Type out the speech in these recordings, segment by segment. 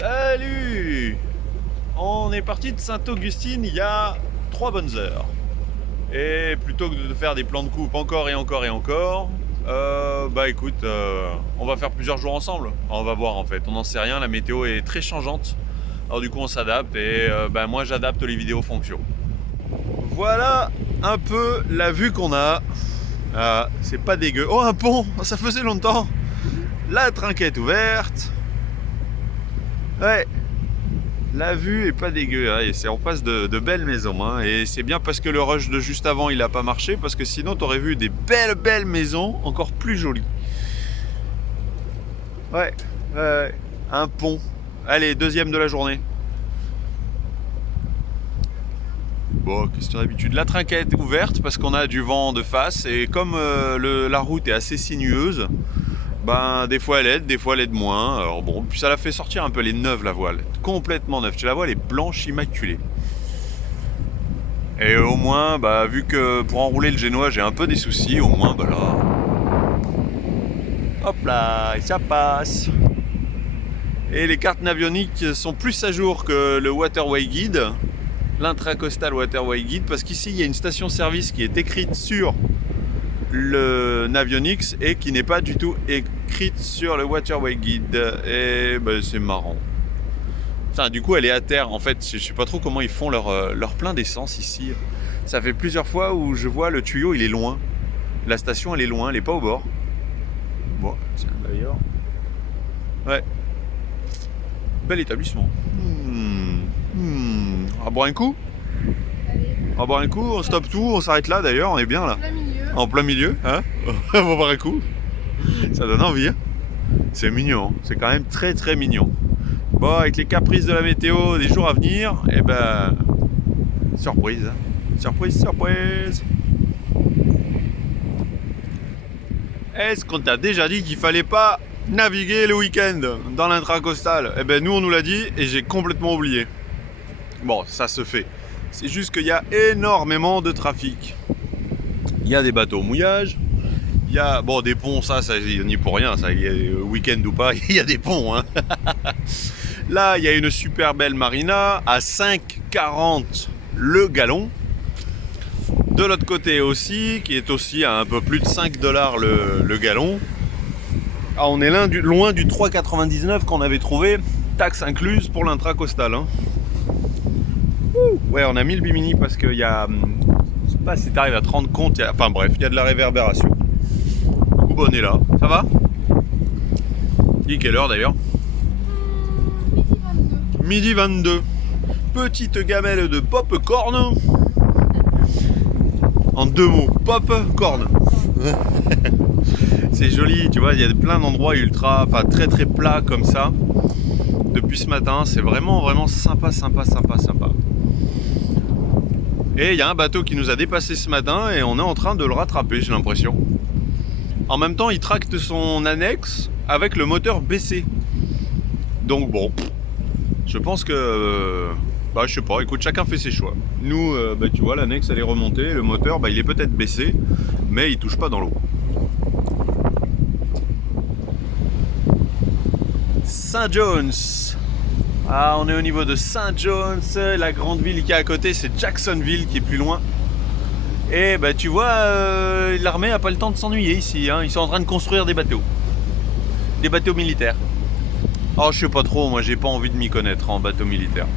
Salut! On est parti de Sainte-Augustine il y a 3 bonnes heures. Et plutôt que de faire des plans de coupe encore et encore et encore, bah écoute, on va faire plusieurs jours ensemble. On va voir en fait, on n'en sait rien, la météo est très changeante. Alors du coup on s'adapte et bah, moi j'adapte les vidéos fonction. Voilà un peu la vue qu'on a. C'est pas dégueu. Oh un pont, ça faisait longtemps. La trinquette ouverte. Ouais, la vue est pas dégueu, hein, et c'est en face de belles maisons. Hein, et c'est bien parce que le rush de juste avant il a pas marché, parce que sinon t'aurais vu des belles maisons encore plus jolies. Ouais, un pont. Allez, deuxième de la journée. Bon, question d'habitude. La trinquette ouverte parce qu'on a du vent de face et comme la route est assez sinueuse, ben des fois elle aide moins. Alors bon, puis ça la fait sortir un peu les neuves la voile, complètement neuve. Tu la vois, elle est blanche immaculée. Et au moins, bah vu que pour enrouler le génois j'ai un peu des soucis, au moins bah là, hop là, et ça passe. Et les cartes navioniques sont plus à jour que le Waterway Guide, l'intracoastal Waterway Guide, parce qu'ici il y a une station-service qui est écrite sur le Navionics et qui n'est pas du tout écrite sur le Waterway Guide. Et ben, c'est marrant. Enfin, du coup, elle est à terre. En fait, je sais pas trop comment ils font leur plein d'essence ici. Ça fait plusieurs fois où je vois le tuyau, il est loin. La station, elle est loin, elle est pas au bord. Bon, tiens, d'ailleurs. Ouais. Bel établissement. On va boire un coup? On va boire un coup, on stoppe tout, on s'arrête là d'ailleurs, on est bien là. En plein milieu, hein. On va boire un coup. Ça donne envie, hein. C'est mignon, hein. C'est quand même très mignon. Bon, avec les caprices de la météo des jours à venir, et ben... Surprise, hein. Surprise. Est-ce qu'on t'a déjà dit qu'il fallait pas naviguer le week-end dans l'intracoastal? Eh ben nous on nous l'a dit et j'ai complètement oublié. Bon, ça se fait. C'est juste qu'il y a énormément de trafic. Il y a des bateaux au mouillage. Il y a, bon, des ponts, ça il n'y est pour rien, ça, il y a week-end ou pas, il y a des ponts, hein. Là, il y a une super belle marina à 5,40 le gallon. De l'autre côté aussi, qui est aussi à un peu plus de 5 $ le gallon. Ah, on est loin du 3,99 qu'on avait trouvé, taxe incluse pour l'intracoastal, hein. Ouais, on a mis le bimini parce qu'il y a, je sais pas si t'arrives à te rendre compte, enfin bref, il y a de la réverbération. Du coup, bon, on est là, ça va? Il est quelle heure d'ailleurs? Midi 22. Petite gamelle de pop-corn. En 2 mots, pop-corn. C'est joli, tu vois, il y a plein d'endroits ultra, enfin très plats comme ça. Depuis ce matin, c'est vraiment sympa. Et il y a un bateau qui nous a dépassé ce matin et on est en train de le rattraper, j'ai l'impression. En même temps, il tracte son annexe avec le moteur baissé. Donc bon, je pense que... bah je sais pas, écoute, chacun fait ses choix. Nous, bah, tu vois, l'annexe elle est remontée, le moteur, bah, il est peut-être baissé, mais il touche pas dans l'eau. Saint-John's. Ah, on est au niveau de Saint-John's. La grande ville qui est à côté, c'est Jacksonville qui est plus loin. Et bah tu vois, l'armée a pas le temps de s'ennuyer ici, hein. Ils sont en train de construire des bateaux. Des bateaux militaires. Oh, je sais pas trop, moi j'ai pas envie de m'y connaître en bateau militaire.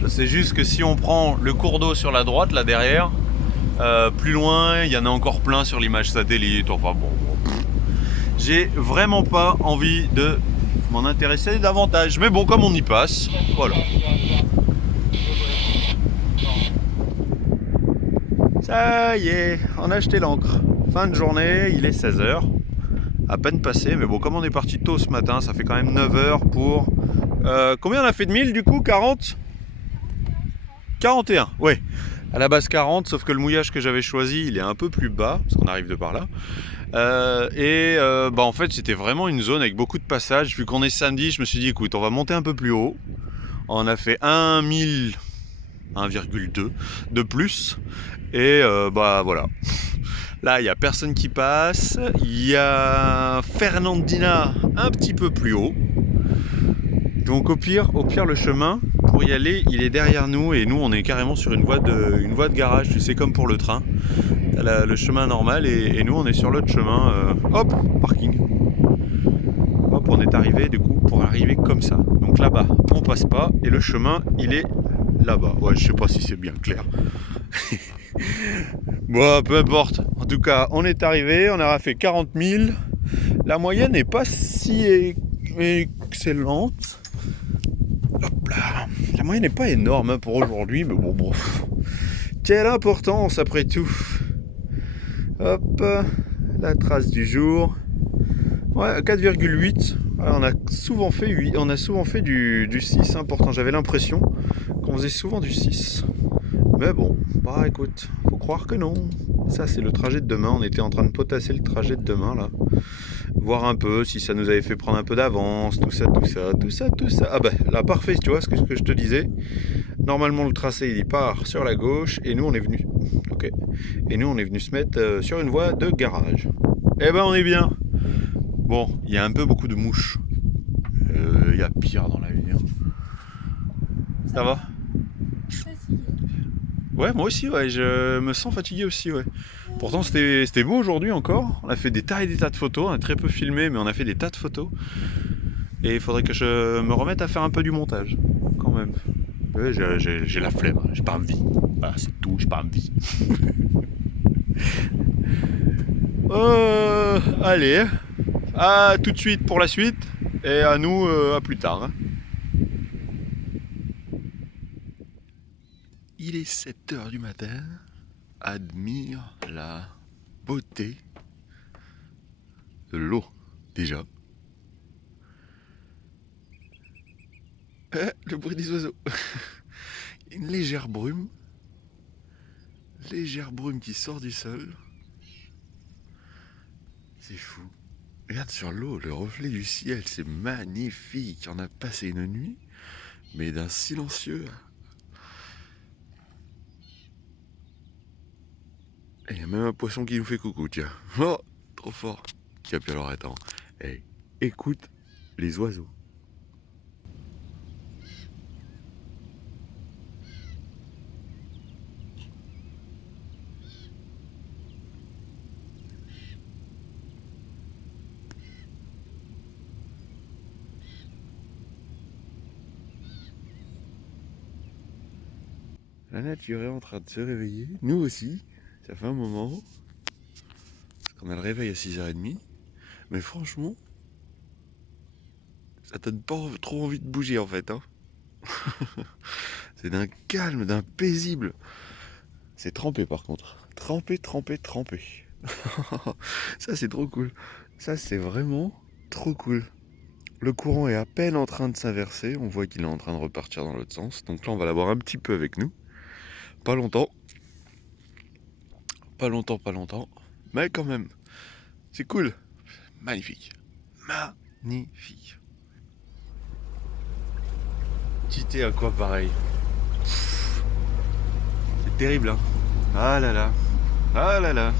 Je sais juste que si on prend le cours d'eau sur la droite, là derrière, plus loin, il y en a encore plein sur l'image satellite. Enfin bon, j'ai vraiment pas envie de m'en intéresser davantage. Mais bon, comme on y passe, voilà. Ça y est, on a acheté l'ancre. Fin de journée, il est 16h. À peine passé, mais bon, comme on est parti tôt ce matin, ça fait quand même 9h pour... combien on a fait de milles du coup? 40? 41, ouais. À la base 40, sauf que le mouillage que j'avais choisi, il est un peu plus bas, parce qu'on arrive de par là. Bah en fait, c'était vraiment une zone avec beaucoup de passages. Vu qu'on est samedi, je me suis dit, écoute, on va monter un peu plus haut. On a fait 1,2 de plus. Et bah voilà. Là, il n'y a personne qui passe. Il y a Fernandina un petit peu plus haut. Donc au pire le chemin pour y aller il est derrière nous et nous on est carrément sur une voie de garage, tu sais, comme pour le train. T'as le chemin normal et nous on est sur l'autre chemin. Hop, parking. Hop, on est arrivé du coup pour arriver comme ça. Donc là-bas on passe pas et le chemin il est là-bas. Ouais, je sais pas si c'est bien clair. Bon, peu importe. En tout cas, on est arrivé, on aura fait 40 000. La moyenne n'est pas si excellente. Hop là. La moyenne n'est pas énorme pour aujourd'hui, mais bon. Quelle importance après tout. Hop, la trace du jour. Ouais, 4,8. On a souvent fait 8. On a souvent fait du 6. Pourtant, j'avais l'impression qu'on faisait souvent du 6. Mais bon, bah écoute, faut croire que non. Ça, c'est le trajet de demain. On était en train de potasser le trajet de demain là. Voir un peu si ça nous avait fait prendre un peu d'avance, tout ça. Ah bah là, parfait, tu vois ce que je te disais. Normalement, le tracé il part sur la gauche et nous on est venu. Ok. Et nous on est venu se mettre sur une voie de garage. Eh ben on est bien. Bon, il y a un peu beaucoup de mouches. Il y a pire dans la vie. Ça va? Ouais, moi aussi, ouais, je me sens fatigué aussi, ouais. Pourtant, c'était beau aujourd'hui encore. On a fait des tas et des tas de photos. On a très peu filmé, mais on a fait des tas de photos. Et il faudrait que je me remette à faire un peu du montage, quand même. Ouais, j'ai la flemme, j'ai pas envie. Voilà, c'est tout, j'ai pas envie. Allez, à tout de suite pour la suite. Et à nous, à plus tard. Hein. Il est 7h du matin. Admire la beauté de l'eau, déjà. Le bruit des oiseaux. Une légère brume qui sort du sol. C'est fou. Regarde sur l'eau, le reflet du ciel, c'est magnifique. On a passé une nuit, mais d'un silencieux. Et il y a même un poisson qui nous fait coucou, tiens. Oh, trop fort. Tiens, puis alors attends. Hey, écoute les oiseaux. La nature est en train de se réveiller, nous aussi, ça fait un moment, parce qu'on a le réveil à 6h30, mais franchement, ça donne pas trop envie de bouger en fait. Hein. C'est d'un calme, d'un paisible. C'est trempé par contre, trempé. Ça c'est trop cool, ça c'est vraiment trop cool. Le courant est à peine en train de s'inverser, on voit qu'il est en train de repartir dans l'autre sens, donc là on va l'avoir un petit peu avec nous. Pas longtemps, mais quand même, c'est cool, magnifique. Quitter à quoi pareil? C'est terrible, hein. Ah là là.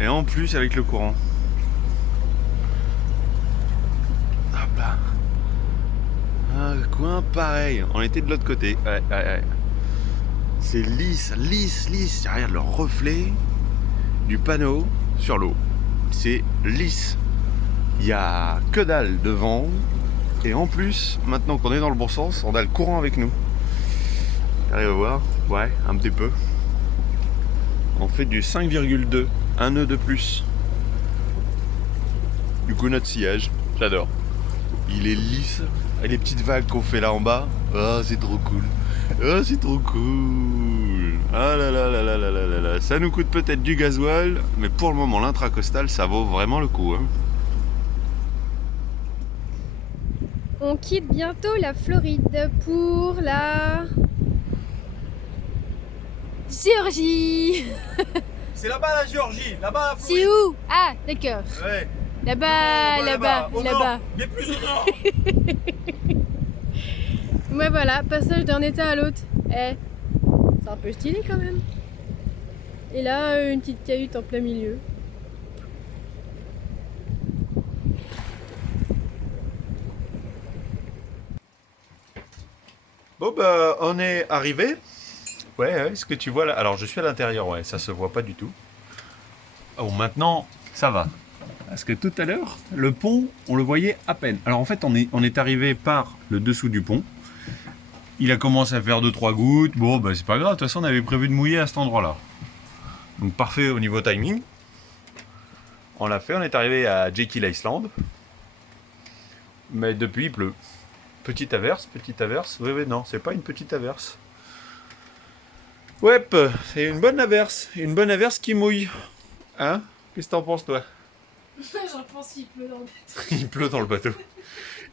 Et en plus avec le courant. Hop là. Un coin pareil, on était de l'autre côté. Ouais. C'est lisse. Regarde le reflet du panneau sur l'eau. C'est lisse. Il n'y a que dalle de vent. Et en plus, maintenant qu'on est dans le bon sens, on a le courant avec nous. T'arrives à voir? Ouais, un petit peu. On fait du 5,2. Un nœud de plus. Du coup, notre sillage, j'adore. Il est lisse. Et les petites vagues qu'on fait là en bas. Ah, c'est trop cool. Ah là là. Ça nous coûte peut-être du gasoil, mais pour le moment, l'intracostal, ça vaut vraiment le coup. Hein. On quitte bientôt la Floride pour la Géorgie. C'est là-bas la Géorgie, là-bas la Floride. C'est où? Ah, d'accord. Ouais. Là-bas. Mais plus au nord. Ouais, voilà, passage d'un état à l'autre. C'est un peu stylé quand même. Et là, une petite cahute en plein milieu. Oh bah on est arrivé. Ouais, est-ce que tu vois là? Alors je suis à l'intérieur, ouais, ça se voit pas du tout. Oh maintenant, ça va. Parce que tout à l'heure, le pont, on le voyait à peine. Alors en fait, on est arrivé par le dessous du pont. Il a commencé à faire 2-3 gouttes. Bon, bah c'est pas grave, de toute façon, on avait prévu de mouiller à cet endroit-là. Donc parfait au niveau timing. On l'a fait, on est arrivé à Jekyll Island. Mais depuis, il pleut. Petite averse. Oui, non, c'est pas une petite averse. Ouais, c'est une bonne averse qui mouille. Hein? Qu'est-ce que t'en penses, toi? J'en pense qu'il pleut dans le bateau. Il pleut dans le bateau.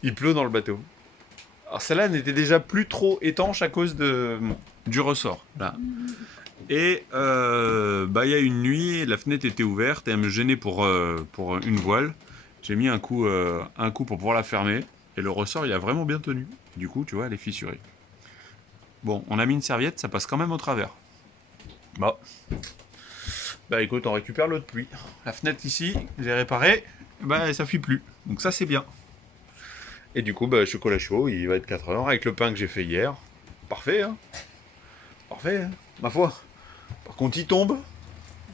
Il pleut dans le bateau. Alors celle-là n'était déjà plus trop étanche à cause du ressort. Là. Et bah, y a une nuit, la fenêtre était ouverte et elle me gênait pour une voile. J'ai mis un coup pour pouvoir la fermer. Et le ressort, il a vraiment bien tenu. Du coup, tu vois, elle est fissurée. Bon, on a mis une serviette, ça passe quand même au travers. Bon. Bah écoute, on récupère l'eau de pluie. La fenêtre ici, j'ai réparé, bah ça fuit plus. Donc ça c'est bien. Et du coup, bah chocolat chaud, il va être 4 heures avec le pain que j'ai fait hier. Parfait, hein. Parfait, hein, ma foi. Par contre, il tombe.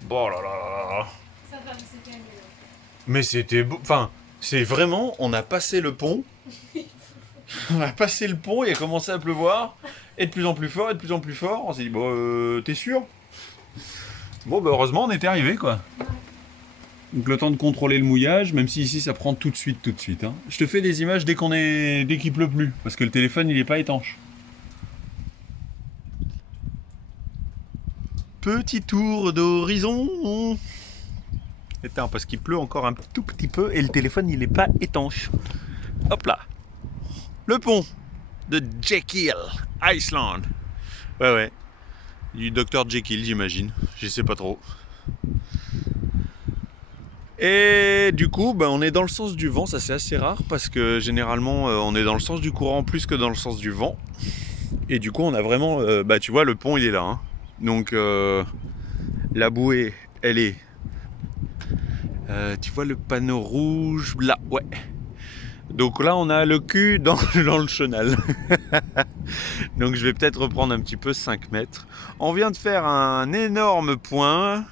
Bon là là là là. Ça va, mais c'est quand même mieux. Mais c'était beau. Enfin, c'est vraiment, on a passé le pont. On a passé le pont, il a commencé à pleuvoir. Et de plus en plus fort, et de plus en plus fort. On s'est dit, bon, t'es sûr? Bon, bah heureusement, on était arrivé quoi. Donc le temps de contrôler le mouillage, même si ici ça prend tout de suite. Hein. Je te fais des images dès qu'il pleut plus, parce que le téléphone il est pas étanche. Petit tour d'horizon. Attends, parce qu'il pleut encore un tout petit peu et le téléphone il est pas étanche. Hop là. Le pont de Jekyll Island. Ouais. Du docteur Jekyll, j'imagine. Je sais pas trop. Et du coup, bah, on est dans le sens du vent. Ça, c'est assez rare parce que généralement, on est dans le sens du courant plus que dans le sens du vent. Et du coup, on a vraiment. Bah, tu vois, le pont, il est là. Hein. Donc, la bouée, elle est. Tu vois le panneau rouge là, ouais. Donc là, on a le cul dans le chenal. Donc je vais peut-être reprendre un petit peu 5 mètres. On vient de faire un énorme point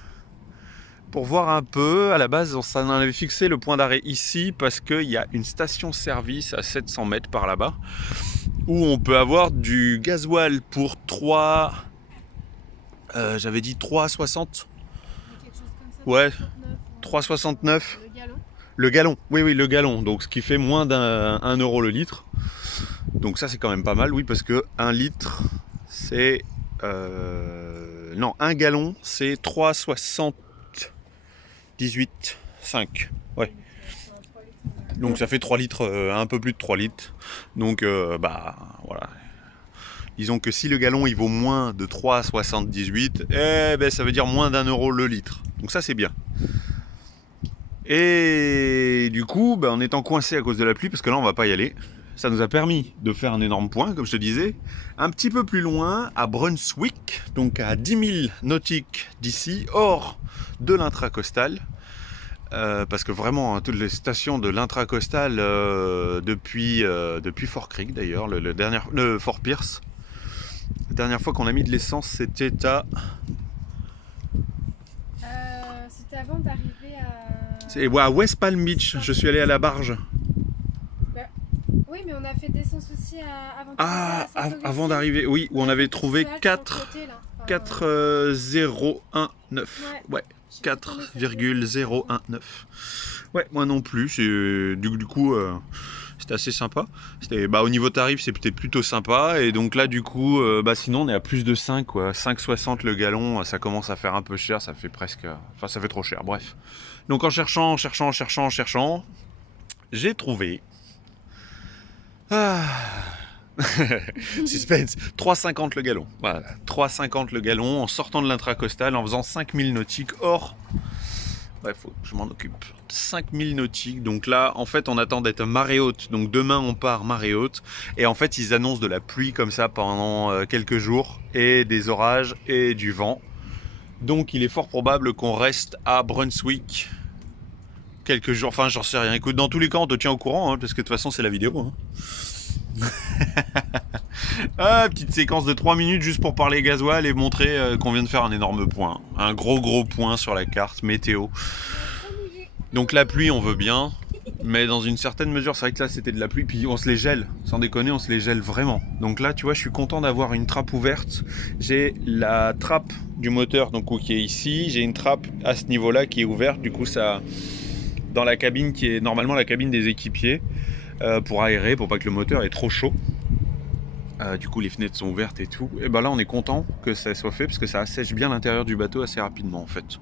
pour voir un peu. À la base, on s'en avait fixé le point d'arrêt ici parce qu'il y a une station-service à 700 mètres par là-bas où on peut avoir du gasoil pour 3... j'avais dit 3,60. Quelque chose comme ça. Ouais, 3,69. 3,69. Le galon. Le gallon, oui, le gallon, donc ce qui fait moins d'1 euro le litre. Donc ça c'est quand même pas mal, oui, parce que 1 litre c'est... non, 1 gallon c'est 3,78,5. Ouais. Donc ça fait 3 litres, un peu plus de 3 litres. Donc bah voilà. Disons que si le gallon il vaut moins de 3,78, eh ben ça veut dire moins d'1 euro le litre. Donc ça c'est bien. Et du coup, bah, en étant coincé à cause de la pluie, parce que là on va pas y aller, ça nous a permis de faire un énorme point, comme je te disais, un petit peu plus loin, à Brunswick, donc à 10 000 nautiques d'ici, hors de l'intracostal. Parce que vraiment, hein, toutes les stations de l'intracostal depuis Fort Creek d'ailleurs, le Fort Pierce. La dernière fois qu'on a mis de l'essence, c'était à... C'était avant d'arriver à... C'est à West Palm Beach, je suis allé à la barge. Oui, mais on a fait d'essence aussi Avant d'arriver, oui, où on avait trouvé 4,019. Ouais, 4,019. Ouais, moi non plus. Du coup, c'était assez sympa. Au niveau tarif, c'était plutôt sympa. Et donc là, du coup, sinon, on est à plus de 5, quoi. 5,60 le gallon. Ça commence à faire un peu cher. Ça fait presque... Enfin, ça fait trop cher. Bref. Donc en cherchant, j'ai trouvé... Suspense. 3,50 le gallon. Voilà, 3,50 le gallon en sortant de l'intracostal, en faisant 5000 nautiques hors. Ouais, faut que je m'en occupe. 5000 nautiques. Donc là, en fait, on attend d'être marée haute. Donc demain, on part marée haute. Et en fait, ils annoncent de la pluie comme ça pendant quelques jours. Et des orages et du vent. Donc il est fort probable qu'on reste à Brunswick quelques jours. Enfin, j'en sais rien. Écoute, dans tous les cas, on te tient au courant. Hein, parce que de toute façon, c'est la vidéo. Hein. Ah, petite séquence de 3 minutes juste pour parler gasoil et montrer qu'on vient de faire un énorme point. Un gros point sur la carte, météo. Donc la pluie on veut bien, mais dans une certaine mesure, c'est vrai que là c'était de la pluie, puis on se les gèle, sans déconner, on se les gèle vraiment. Donc là tu vois, je suis content d'avoir une trappe ouverte. J'ai la trappe du moteur donc, qui est ici, j'ai une trappe à ce niveau-là qui est ouverte, du coup ça... dans la cabine qui est normalement la cabine des équipiers, pour aérer, pour pas que le moteur ait trop chaud. Du coup les fenêtres sont ouvertes et tout. Et ben là on est content que ça soit fait parce que ça assèche bien l'intérieur du bateau assez rapidement en fait.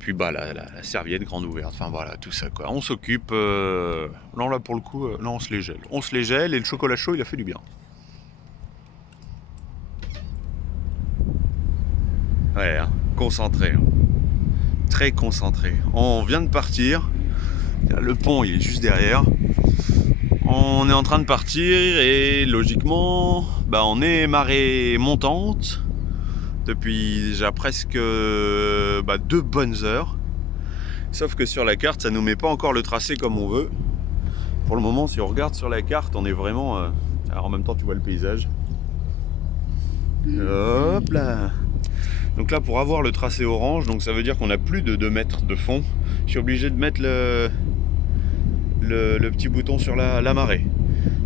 Puis bah la serviette grande ouverte, enfin voilà tout ça quoi. On s'occupe. Non là pour le coup, là on se les gèle. On se les gèle et le chocolat chaud il a fait du bien. Ouais, hein, concentré. Hein. Très concentré. On vient de partir. Le pont il est juste derrière. On est en train de partir et logiquement, bah, on est marée montante depuis déjà presque 2 bonnes heures. Sauf que sur la carte, ça nous met pas encore le tracé comme on veut. Pour le moment, si on regarde sur la carte, on est vraiment... Alors en même temps, tu vois le paysage. Hop là. Donc là, pour avoir le tracé orange, donc ça veut dire qu'on a plus de 2 mètres de fond. Je suis obligé de mettre le petit bouton sur la marée.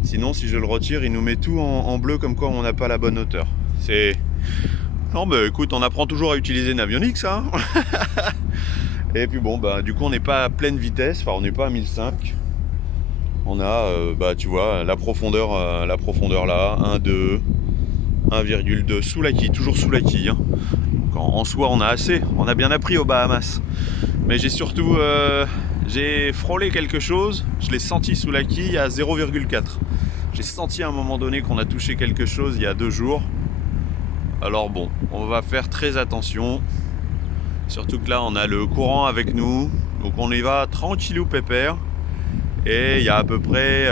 Sinon, si je le retire, il nous met tout en bleu comme quoi on n'a pas la bonne hauteur. C'est... Non, bah écoute, on apprend toujours à utiliser Navionics, hein. Et puis bon, bah du coup, on n'est pas à pleine vitesse, enfin, on n'est pas à 1005. On a, tu vois, la profondeur là, 1, 2, 1,2, sous la quille, toujours sous la quille. Hein. Donc, en soi, on a assez, on a bien appris aux Bahamas. Mais j'ai surtout... j'ai frôlé quelque chose, je l'ai senti sous la quille à 0,4. J'ai senti à un moment donné qu'on a touché quelque chose il y a 2 jours. Alors bon, on va faire très attention. Surtout que là, on a le courant avec nous. Donc on y va tranquillou pépère. Et il y a à peu près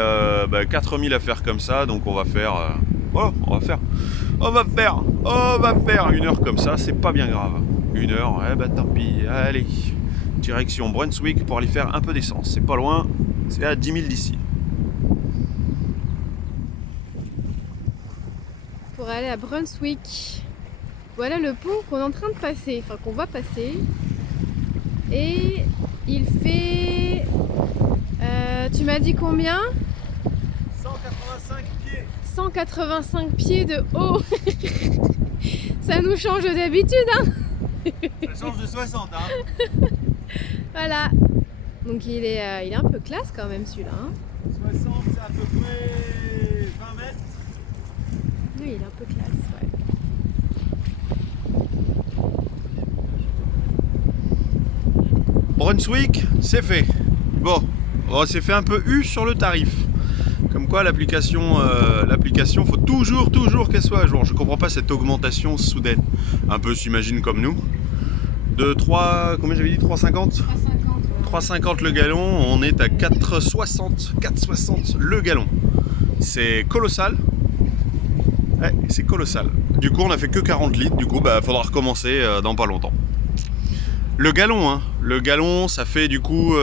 4000 à faire comme ça. Donc on va faire 1 heure comme ça. C'est pas bien grave. 1 heure, tant pis. Allez. Direction Brunswick pour aller faire un peu d'essence. C'est pas loin, c'est à 10 000 d'ici. Pour aller à Brunswick. Voilà le pont qu'on est en train de passer, enfin qu'on va passer. Et il fait... tu m'as dit combien ? 185 pieds. 185 pieds de haut. Ça nous change d'habitude, hein. Ça change de 60, hein. Voilà. Donc il est un peu classe quand même celui-là. Hein. 60, c'est à peu près 20 mètres. Oui, il est un peu classe, ouais. Brunswick, c'est fait. Bon, on s'est fait un peu sur le tarif. Comme quoi l'application, faut toujours qu'elle soit à jour. Je comprends pas cette augmentation soudaine. Un peu s'imagine comme nous. De 3, combien j'avais dit, 3,50 ? 3,50 le gallon, on est à 4,60 le gallon. C'est colossal. Ouais, c'est colossal. Du coup, on a fait que 40 litres. Du coup, faudra recommencer dans pas longtemps. Le gallon, hein. Le gallon, ça fait du coup...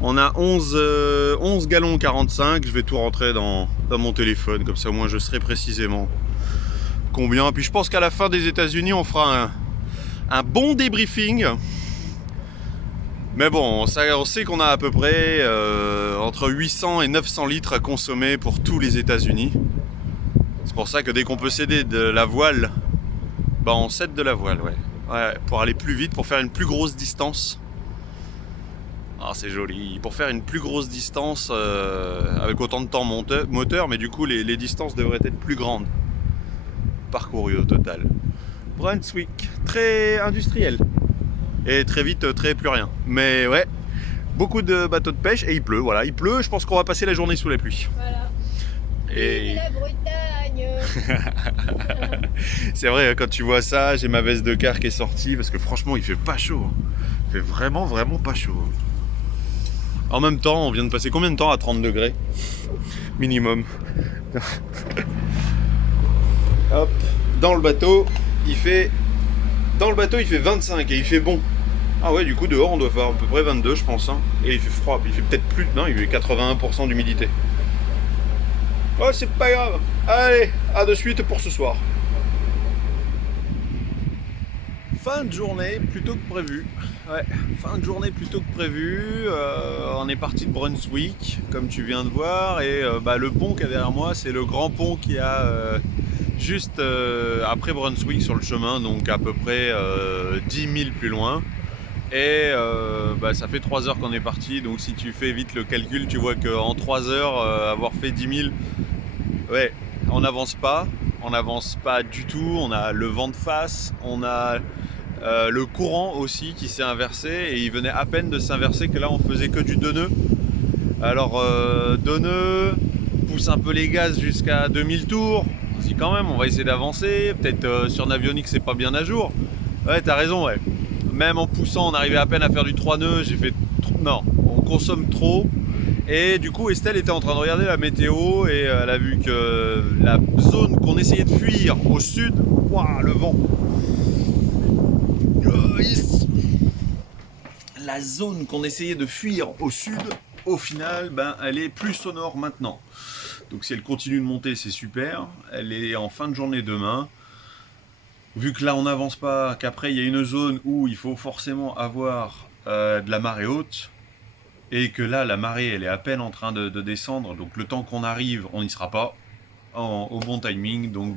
on a 11 gallons 45. Je vais tout rentrer dans mon téléphone. Comme ça, au moins, je saurai précisément combien. Puis je pense qu'à la fin des États-Unis, on fera un bon débriefing. Mais bon, on sait qu'on a à peu près entre 800 et 900 litres à consommer pour tous les États-Unis. C'est pour ça que dès qu'on peut céder de la voile, on cède de la voile, ouais. Ouais, pour aller plus vite, pour faire une plus grosse distance. Ah, c'est joli. Pour faire une plus grosse distance avec autant de temps moteur, mais du coup les distances devraient être plus grandes. Parcouru au total. Brunswick, très industriel. Et très vite, très plus rien. Mais ouais, beaucoup de bateaux de pêche et il pleut, voilà. Il pleut, je pense qu'on va passer la journée sous la pluie. Voilà. Et... la Bretagne. C'est vrai, quand tu vois ça, j'ai ma veste de car qui est sortie parce que franchement, il fait pas chaud. Hein. Il fait vraiment pas chaud. En même temps, on vient de passer combien de temps à 30 degrés ? Minimum. Hop, dans le bateau, il fait 25 et il fait bon. Ah ouais, du coup, dehors, on doit faire à peu près 22, je pense. Hein. Et il fait froid, il fait peut-être plus. Non, il fait 81% d'humidité. Oh, c'est pas grave. Allez, à de suite pour ce soir. Fin de journée plutôt que prévu. Ouais, fin de journée plutôt que prévu. On est parti de Brunswick, comme tu viens de voir. Et le pont qu'il y a derrière moi, c'est le grand pont qu'il y a juste après Brunswick sur le chemin, donc à peu près 10 000 plus loin. Et ça fait 3 heures qu'on est parti, donc si tu fais vite le calcul, tu vois qu'en 3 heures, avoir fait 10 000, ouais, on n'avance pas du tout, on a le vent de face, on a le courant aussi qui s'est inversé, et il venait à peine de s'inverser que là on faisait que du 2 nœuds. Alors 2 nœuds, pousse un peu les gaz jusqu'à 2000 tours, on se dit quand même on va essayer d'avancer, peut-être sur Navionics c'est pas bien à jour. Ouais, t'as raison, ouais. Même en poussant, on arrivait à peine à faire du 3 nœuds. J'ai fait non, on consomme trop. Et du coup, Estelle était en train de regarder la météo et elle a vu que la zone qu'on essayait de fuir au sud, waouh, le vent. La zone qu'on essayait de fuir au sud, au final, elle est plus au nord maintenant. Donc si elle continue de monter, c'est super. Elle est en fin de journée demain. Vu que là on n'avance pas, qu'après il y a une zone où il faut forcément avoir de la marée haute, et que là la marée elle est à peine en train de descendre, donc le temps qu'on arrive on n'y sera pas au bon timing, donc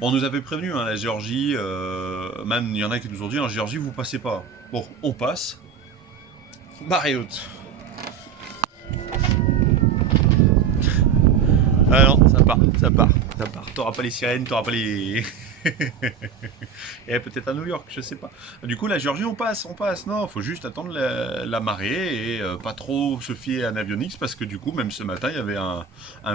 on nous avait prévenu, hein, la Géorgie, même il y en a qui nous ont dit en Géorgie vous passez pas. Bon, on passe, marée haute. Ah non, ça part. T'auras pas les sirènes, t'auras pas les... Et peut-être à New York, je sais pas. Du coup, la Géorgie, on passe. Non, faut juste attendre la marée et pas trop se fier à Navionics, parce que du coup, même ce matin, il y avait un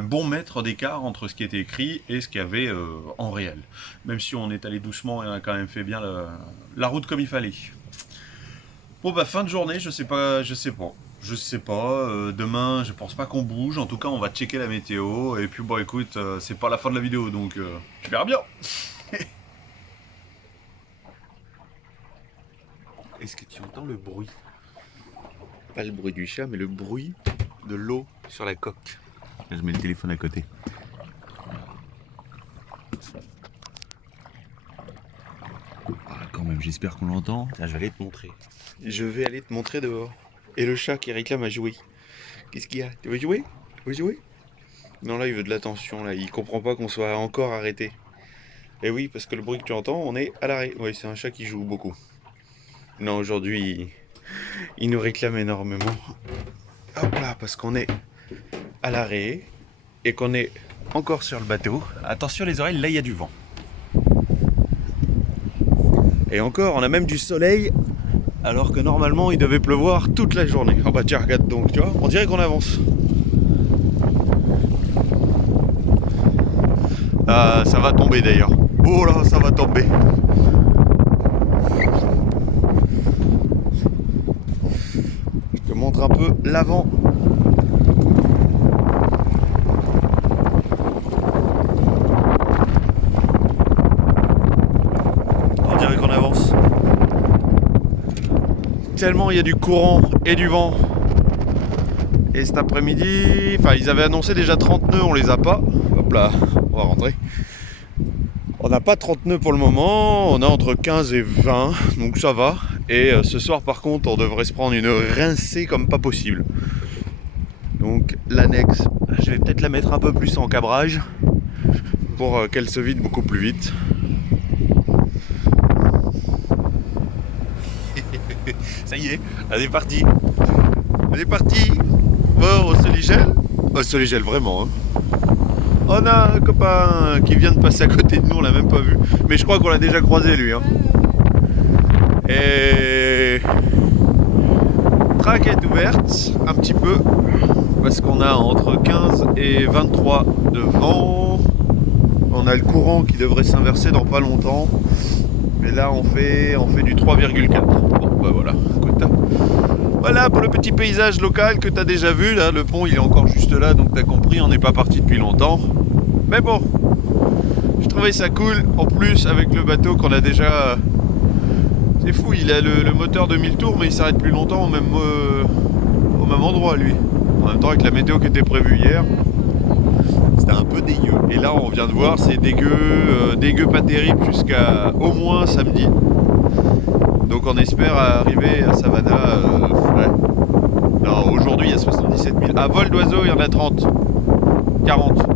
bon mètre d'écart entre ce qui était écrit et ce qu'il y avait en réel. Même si on est allé doucement et on a quand même fait bien la route comme il fallait. Bon, fin de journée, je sais pas. Demain, je pense pas qu'on bouge. En tout cas, on va checker la météo. Et puis, écoute, c'est pas la fin de la vidéo, donc tu verras bien. Est-ce que tu entends le bruit? Pas le bruit du chat, mais le bruit de l'eau sur la coque. Là, je mets le téléphone à côté. Ah, quand même, j'espère qu'on l'entend. Tiens, je vais aller te montrer. Je vais aller te montrer dehors. Et le chat qui réclame à jouer. Qu'est-ce qu'il y a? Tu veux jouer? Non, là, il veut de l'attention. Là, il comprend pas qu'on soit encore arrêté. Et oui, parce que le bruit que tu entends, on est à l'arrêt. Oui, c'est un chat qui joue beaucoup. Non, aujourd'hui, il nous réclame énormément. Hop là, parce qu'on est à l'arrêt et qu'on est encore sur le bateau. Attention les oreilles, là il y a du vent. Et encore, on a même du soleil, alors que normalement il devait pleuvoir toute la journée. Oh bah tiens, regarde donc, tu vois, on dirait qu'on avance. Ah, ça va tomber d'ailleurs. Oh là, ça va tomber. Je te montre un peu l'avant. On dirait qu'on avance. Tellement il y a du courant et du vent. Et cet après-midi, ils avaient annoncé déjà 30 nœuds, on les a pas. Hop là, on va rentrer. On n'a pas 30 nœuds pour le moment, on a entre 15 et 20, donc ça va. Et ce soir par contre, on devrait se prendre une rincée comme pas possible. Donc l'annexe, je vais peut-être la mettre un peu plus en cabrage pour qu'elle se vide beaucoup plus vite. Ça y est, elle est partie. Bon, on se les gèle vraiment. Hein. On a un copain qui vient de passer à côté de nous, on l'a même pas vu. Mais je crois qu'on l'a déjà croisé lui. Hein. Et... Track est ouverte, un petit peu. Parce qu'on a entre 15 et 23 de vent. On a le courant qui devrait s'inverser dans pas longtemps. Mais là on fait du 3,4. Bon voilà, écoute. Voilà pour le petit paysage local que tu as déjà vu. Là, le pont il est encore juste là, donc tu as compris, on n'est pas parti depuis longtemps. Mais bon, je trouvais ça cool. En plus, avec le bateau qu'on a déjà... C'est fou, il a le moteur de 1000 tours, mais il s'arrête plus longtemps au même endroit, lui. En même temps, avec la météo qui était prévue hier. C'était un peu dégueu. Et là, on vient de voir, c'est dégueu pas terrible jusqu'à au moins samedi. Donc on espère arriver à Savannah. Ouais. Non, aujourd'hui il y a 77 000. À vol d'oiseau, il y en a 30. 40.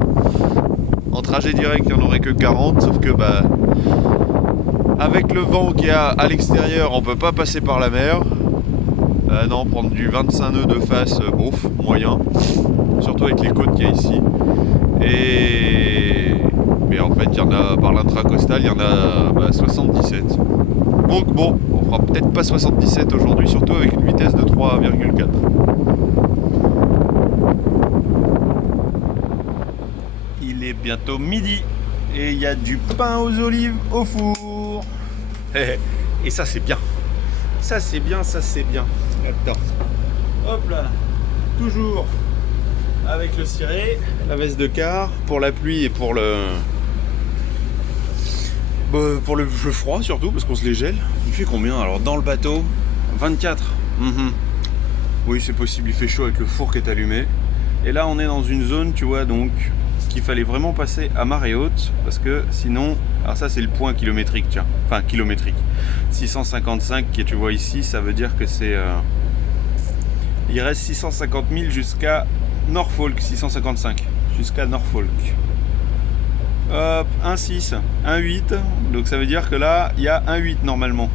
En trajet direct, il n'y en aurait que 40, sauf que avec le vent qu'il y a à l'extérieur, on peut pas passer par la mer. Non, prendre du 25 nœuds de face, bof, moyen. Surtout avec les côtes qu'il y a ici. Mais en fait, il y en a par l'intracostal, il y en a 77. Donc bon, on fera peut-être pas 77 aujourd'hui, surtout avec une vitesse de 3,4. Il est bientôt midi et il y a du pain aux olives au four. Et ça c'est bien. Ça c'est bien, ça c'est bien. Attends. Hop là. Toujours avec le ciré, la veste de quart pour la pluie et pour le froid surtout parce qu'on se les gèle. Il fait combien alors dans le bateau? 24. Oui c'est possible, il fait chaud avec le four qui est allumé. Et là on est dans une zone, tu vois, donc qu'il fallait vraiment passer à marée haute parce que sinon, alors ça c'est le point kilométrique, tiens, enfin kilométrique, 655 que tu vois ici, ça veut dire que c'est il reste 650 000 jusqu'à Norfolk, 655 jusqu'à Norfolk. Hop, 1,6, 1,8, donc ça veut dire que là il y a 1,8 normalement.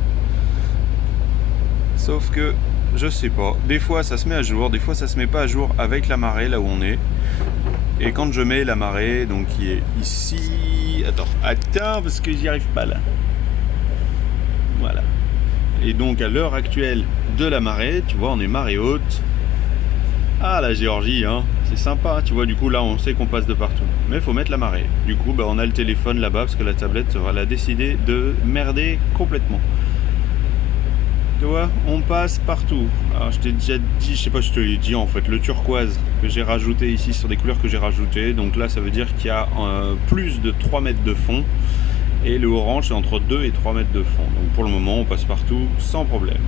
Sauf que je sais pas, des fois ça se met à jour, des fois ça se met pas à jour avec la marée là où on est. Et quand je mets la marée, donc qui est ici, attends parce que j'y arrive pas là. Voilà. Et donc à l'heure actuelle de la marée, tu vois, on est marée haute. Ah la Géorgie, hein, c'est sympa, tu vois, du coup là on sait qu'on passe de partout. Mais il faut mettre la marée. Du coup on a le téléphone là-bas parce que la tablette elle a décidé de merder complètement. Tu vois, on passe partout. Alors je t'ai déjà dit, je sais pas si je te l'ai dit en fait, le turquoise que j'ai rajouté ici sur des couleurs que j'ai rajoutées. Donc là ça veut dire qu'il y a plus de 3 mètres de fond. Et le orange c'est entre 2 et 3 mètres de fond. Donc pour le moment on passe partout sans problème.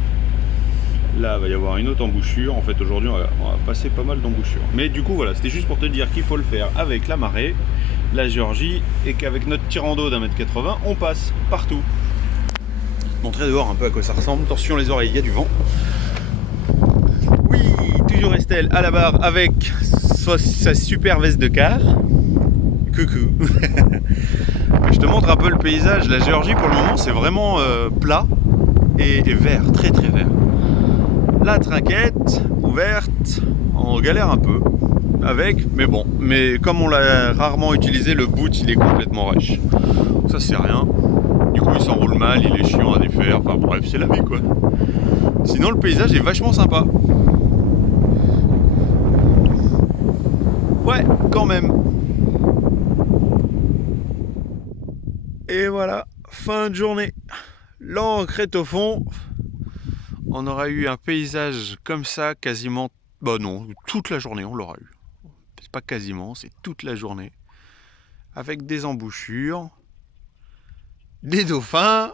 Là il va y avoir une autre embouchure. En fait aujourd'hui on va passer pas mal d'embouchures. Mais du coup voilà, c'était juste pour te dire qu'il faut le faire avec la marée, la Géorgie, et qu'avec notre tirant d'eau d'1,80 m on passe partout. Montrer dehors un peu à quoi ça ressemble. Attention les oreilles, il y a du vent. Oui, toujours Estelle à la barre avec sa super veste de quart. Coucou. Je te montre un peu le paysage. La Géorgie pour le moment c'est vraiment plat et vert, très très vert. La trinquette ouverte, on galère un peu avec, mais bon. Mais comme on l'a rarement utilisé, le boot il est complètement rush. Ça c'est rien. Du coup il s'enroule mal, il est chiant à défaire, enfin bref c'est la vie quoi. Sinon le paysage est vachement sympa. Ouais, quand même. Et voilà, fin de journée. L'ancre est au fond. On aura eu un paysage comme ça quasiment... Bah non, toute la journée on l'aura eu. C'est pas quasiment, c'est toute la journée. Avec des embouchures. Des dauphins.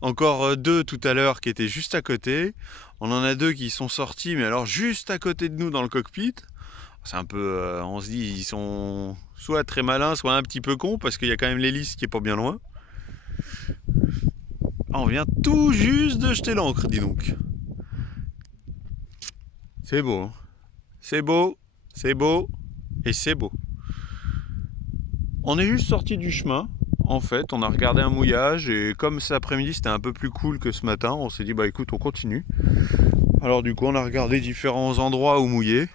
Encore 2 tout à l'heure qui étaient juste à côté. On en a 2 qui sont sortis, mais alors juste à côté de nous dans le cockpit. C'est un peu... on se dit, ils sont soit très malins, soit un petit peu cons, parce qu'il y a quand même l'hélice qui est pas bien loin. Ah, on vient tout juste de jeter l'ancre, dis donc. C'est beau, hein. C'est beau, c'est beau, et c'est beau. On est juste sorti du chemin. En fait, on a regardé un mouillage et comme cet après-midi c'était un peu plus cool que ce matin, on s'est dit bah écoute on continue. Alors du coup on a regardé différents endroits où mouiller.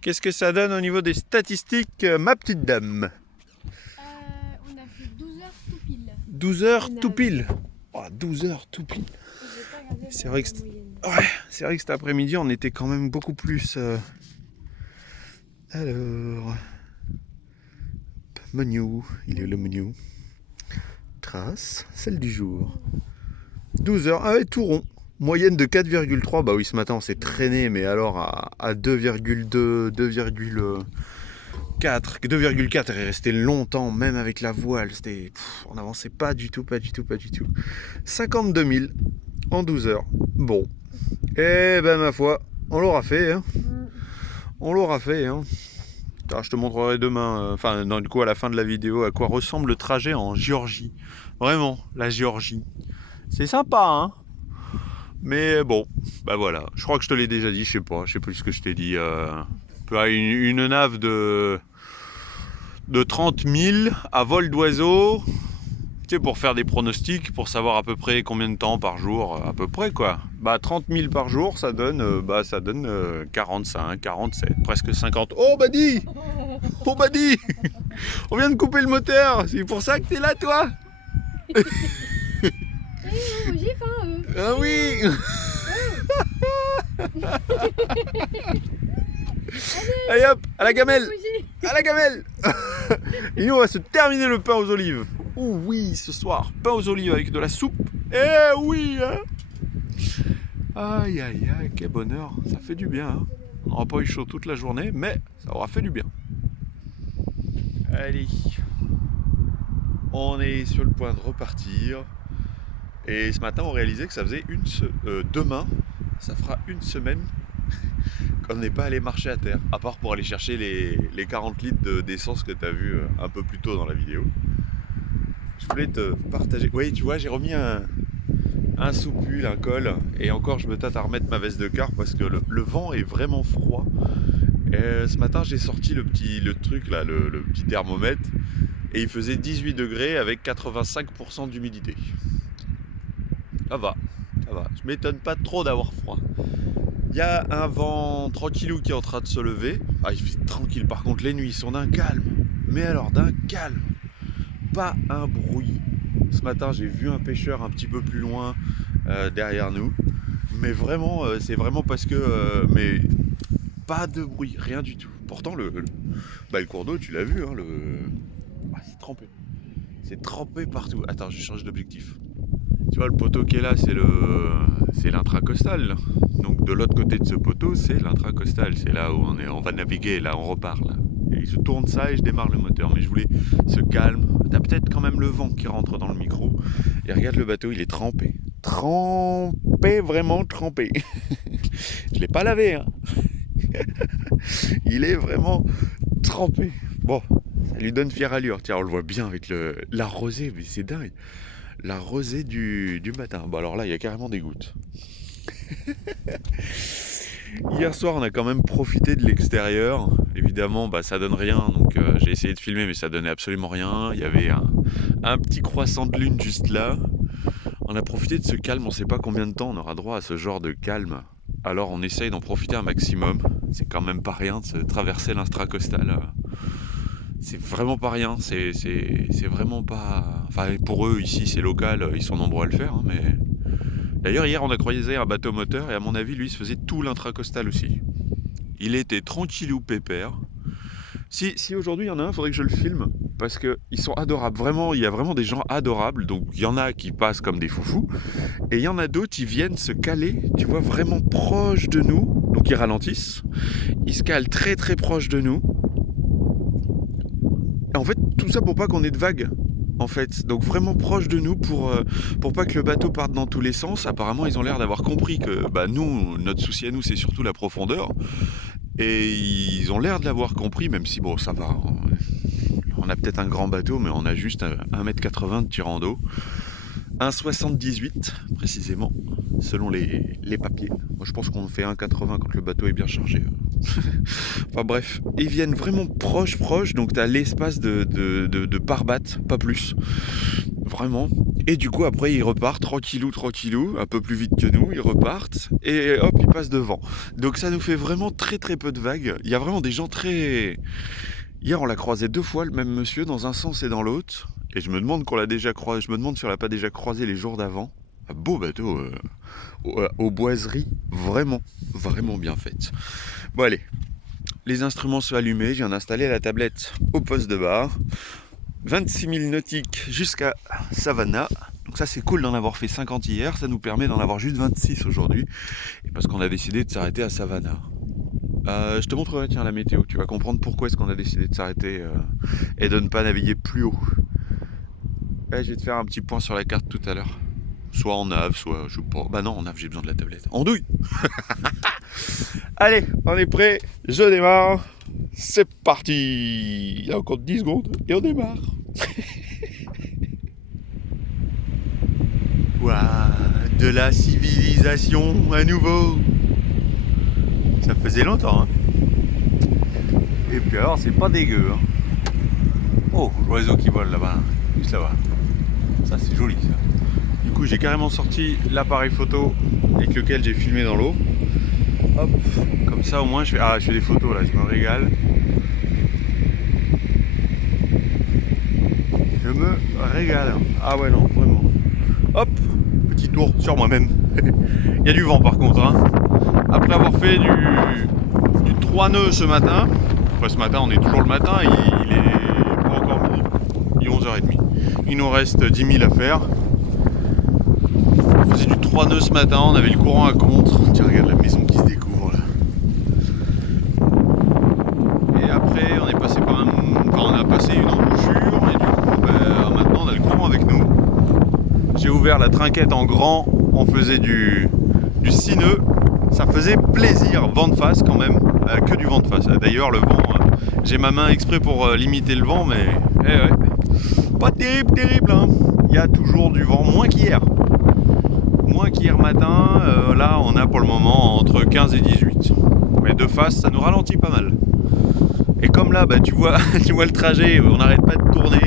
Qu'est-ce que ça donne au niveau des statistiques, ma petite dame? On a fait 12 heures tout pile. 12 heures tout pile. Oh, 12 heures tout pile. C'est vrai que cet après-midi on était quand même beaucoup plus... Alors... Menu, il est le menu. Trace, celle du jour. 12 heures, ah ouais, tout rond. Moyenne de 4,3, bah oui, ce matin on s'est traîné, mais alors à 2,2, 2,4. 2,4 est resté longtemps, même avec la voile. On n'avançait pas du tout. 52 000 en 12 heures. Bon, eh ben ma foi, on l'aura fait, hein. On l'aura fait, hein. Alors, je te montrerai demain, enfin du coup à la fin de la vidéo, à quoi ressemble le trajet en Géorgie. Vraiment, la Géorgie. C'est sympa, hein. Mais bon, bah voilà. Je crois que je te l'ai déjà dit, je sais plus ce que je t'ai dit. Une nave de 30 000 à vol d'oiseau. Tu sais, pour faire des pronostics, pour savoir à peu près combien de temps par jour, à peu près quoi. Bah 30 000 par jour, ça donne 45, 47, presque 50. Oh Badi, oh Badi, on vient de couper le moteur, c'est pour ça que t'es là toi. J'ai faim. Ah oui. Allez hop, à la gamelle. À la gamelle. Et nous on va se terminer le pain aux olives. Oh oui, ce soir, pain aux olives avec de la soupe. Eh oui, hein. Aïe aïe aïe, quel bonheur, ça fait du bien, hein. On n'aura pas eu chaud toute la journée, mais ça aura fait du bien. Allez, on est sur le point de repartir. Et ce matin, on réalisait que ça faisait demain, ça fera une semaine qu'on n'est pas allé marcher à terre. À part pour aller chercher les 40 litres d'essence que tu as vu un peu plus tôt dans la vidéo. Je voulais te partager. Oui, tu vois, j'ai remis un soupul, un col. Et encore, je me tâte à remettre ma veste de car parce que le vent est vraiment froid. Et ce matin, j'ai sorti le truc là, le petit thermomètre. Et il faisait 18 degrés avec 85% d'humidité. Ça va, ça va. Je m'étonne pas trop d'avoir froid. Il y a un vent tranquillou qui est en train de se lever. Ah, il fait tranquille. Par contre, les nuits sont d'un calme. Mais alors, d'un calme. Pas un bruit. Ce matin, j'ai vu un pêcheur un petit peu plus loin derrière nous. Mais vraiment, c'est vraiment parce que... mais pas de bruit, rien du tout. Pourtant, le cours d'eau, tu l'as vu, hein, c'est trempé. C'est trempé partout. Attends, je change d'objectif. Tu vois, le poteau qui est là, c'est l'intracostal. Donc de l'autre côté de ce poteau, c'est l'intracostal. C'est là où on va naviguer, là on repart. Là. Et je tourne ça et je démarre le moteur. Mais je voulais ce calme. T'as peut-être quand même le vent qui rentre dans le micro. Et regarde le bateau, il est trempé. Trempé, vraiment trempé. Je l'ai pas lavé, hein. Il est vraiment trempé. Bon, ça lui donne fière allure. Tiens, on le voit bien avec la rosée, mais c'est dingue. La rosée du matin. Bon alors là, il y a carrément des gouttes. Hier soir, on a quand même profité de l'extérieur. Évidemment, ça donne rien. Donc j'ai essayé de filmer, mais ça donnait absolument rien. Il y avait un petit croissant de lune juste là. On a profité de ce calme. On ne sait pas combien de temps on aura droit à ce genre de calme. Alors on essaye d'en profiter un maximum. C'est quand même pas rien de se traverser l'intracostal. C'est vraiment pas rien, c'est vraiment pas... Enfin, pour eux, ici, c'est local, ils sont nombreux à le faire, hein, mais... D'ailleurs, hier, on a croisé un bateau moteur, et à mon avis, lui, il se faisait tout l'intracostal aussi. Il était tranquillou pépère. Si aujourd'hui, il y en a un, il faudrait que je le filme, parce qu'ils sont adorables. Vraiment, il y a vraiment des gens adorables, donc il y en a qui passent comme des foufous, et il y en a d'autres qui viennent se caler, tu vois, vraiment proche de nous, donc ils ralentissent, ils se calent très très proche de nous. En fait, tout ça pour pas qu'on ait de vagues, en fait. Donc vraiment proche de nous pour pas que le bateau parte dans tous les sens. Apparemment, ils ont l'air d'avoir compris que nous, notre souci à nous, c'est surtout la profondeur. Et ils ont l'air de l'avoir compris, même si bon, ça va. On a peut-être un grand bateau, mais on a juste 1,80 m de tirant d'eau. 1,78 précisément, selon les papiers. Moi je pense qu'on fait 1,80 quand le bateau est bien chargé. Enfin bref, ils viennent vraiment proche, donc tu as l'espace de pare-batte, pas plus. Vraiment. Et du coup après ils repartent tranquillou, un peu plus vite que nous, ils repartent et hop ils passent devant. Donc ça nous fait vraiment très très peu de vagues. Il y a vraiment des gens très... Hier on l'a croisé 2 fois le même monsieur dans un sens et dans l'autre. Et je me demande qu'on l'a déjà croisé, je me demande si on l'a pas déjà croisé les jours d'avant. Un beau bateau aux boiseries, vraiment bien faites. Bon allez, les instruments sont allumés, je viens d'installer la tablette au poste de bar. 26 000 nautiques jusqu'à Savannah. Donc ça c'est cool d'en avoir fait 50 hier, ça nous permet d'en avoir juste 26 aujourd'hui. Et parce qu'on a décidé de s'arrêter à Savannah. Je te montrerai tiens la météo, tu vas comprendre pourquoi est-ce qu'on a décidé de s'arrêter et de ne pas naviguer plus haut. Je vais te faire un petit point sur la carte tout à l'heure. Soit en nav, soit je sais pas. Bah non, en nav j'ai besoin de la tablette. En douille. Allez, on est prêt. Je démarre. C'est parti. Il y a encore 10 secondes et on démarre. Waouh, de la civilisation à nouveau. Ça faisait longtemps, hein. Et puis alors, c'est pas dégueu, hein. Oh, l'oiseau qui vole là-bas, juste là-bas. Ça, c'est joli, ça. Du coup, j'ai carrément sorti l'appareil photo avec lequel j'ai filmé dans l'eau. Hop, comme ça au moins je fais des photos là, je me régale. Je me régale. Ah ouais non, vraiment. Hop, petit tour sur moi-même. Il y a du vent par contre, hein. Après avoir fait du 3 nœuds ce matin, enfin ce matin on est toujours le matin, il est pas encore midi, il est 11h30. Il nous reste 10 000 à faire. On faisait du 3 nœuds ce matin, on avait le courant à contre. Tiens regarde la maison qui se découvre là. Et après on est passé par on a passé une embouchure et du coup maintenant on a le courant avec nous. J'ai ouvert la trinquette en grand, on faisait du 6 nœuds. Ça faisait plaisir, vent de face quand même, que du vent de face. D'ailleurs le vent, j'ai ma main exprès pour limiter le vent, mais ouais, pas terrible, hein. Il y a toujours du vent, moins qu'hier. Moins qu'hier matin, là on a pour le moment entre 15 et 18. Mais de face ça nous ralentit pas mal. Et comme là, tu vois le trajet, on n'arrête pas de tourner.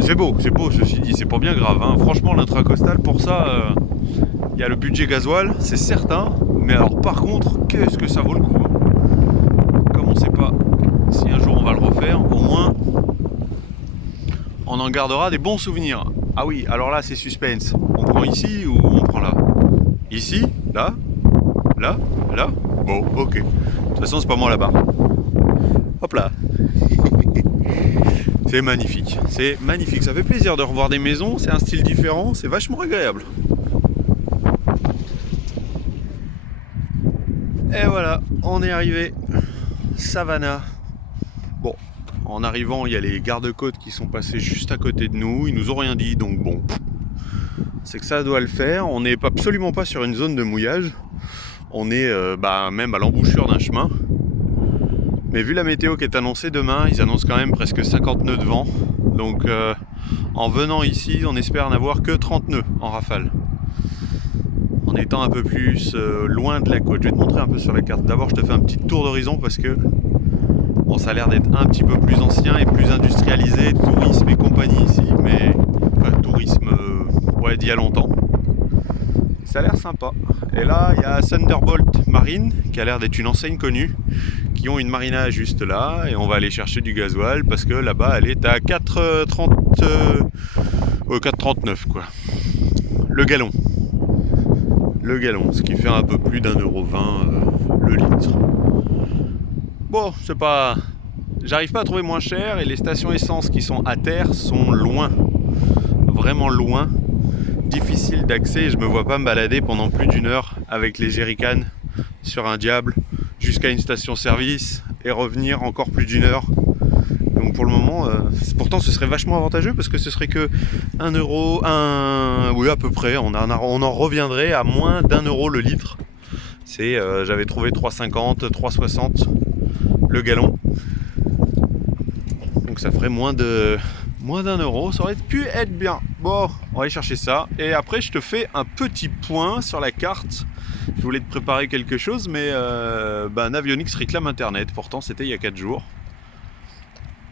C'est beau, ceci dit, c'est pas bien grave, hein. Franchement l'intracostal pour ça, il y a le budget gasoil, c'est certain, mais alors par contre, qu'est-ce que ça vaut le coup, hein. Comme on sait pas si un jour on va le refaire, au moins on en gardera des bons souvenirs. Ah oui, alors là c'est suspense, on prend ici ou on prend là? Ici? Là? Là? Bon, ok. De toute façon c'est pas moi là-bas. Hop là. C'est magnifique, ça fait plaisir de revoir des maisons, c'est un style différent, c'est vachement agréable. Et voilà, on est arrivé, Savannah. Bon, en arrivant, il y a les gardes-côtes qui sont passés juste à côté de nous, ils nous ont rien dit, donc bon, c'est que ça doit le faire. On n'est absolument pas sur une zone de mouillage, on est même à l'embouchure d'un chemin. Mais vu la météo qui est annoncée demain, ils annoncent quand même presque 50 nœuds de vent. Donc en venant ici, on espère n'avoir que 30 nœuds en rafale. En étant un peu plus loin de la côte. Je vais te montrer un peu sur la carte. D'abord, je te fais un petit tour d'horizon parce que bon, ça a l'air d'être un petit peu plus ancien et plus industrialisé, tourisme et compagnie ici. Mais enfin, tourisme, d'il y a longtemps. Ça a l'air sympa. Et là, il y a Thunderbolt Marine qui a l'air d'être une enseigne connue, qui ont une marina juste là, et on va aller chercher du gasoil parce que là-bas elle est à 4,39 quoi. Le gallon, ce qui fait un peu plus d'1,20 € le litre. Bon, c'est pas, j'arrive pas à trouver moins cher et les stations essence qui sont à terre sont loin, vraiment loin. Difficile d'accès, je me vois pas me balader pendant plus d'1 heure avec les jerrycans sur un diable jusqu'à une station-service et revenir encore plus d'1 heure. Donc pour le moment, pourtant ce serait vachement avantageux parce que ce serait que 1 €, oui à peu près, on en reviendrait à moins d'1 € le litre. C'est, j'avais trouvé 3,50, 3,60 le gallon. Donc ça ferait moins d'1 €, ça aurait pu être bien. Bon, on va aller chercher ça. Et après, je te fais un petit point sur la carte. Je voulais te préparer quelque chose, mais Navionics réclame Internet. Pourtant, c'était il y a 4 jours.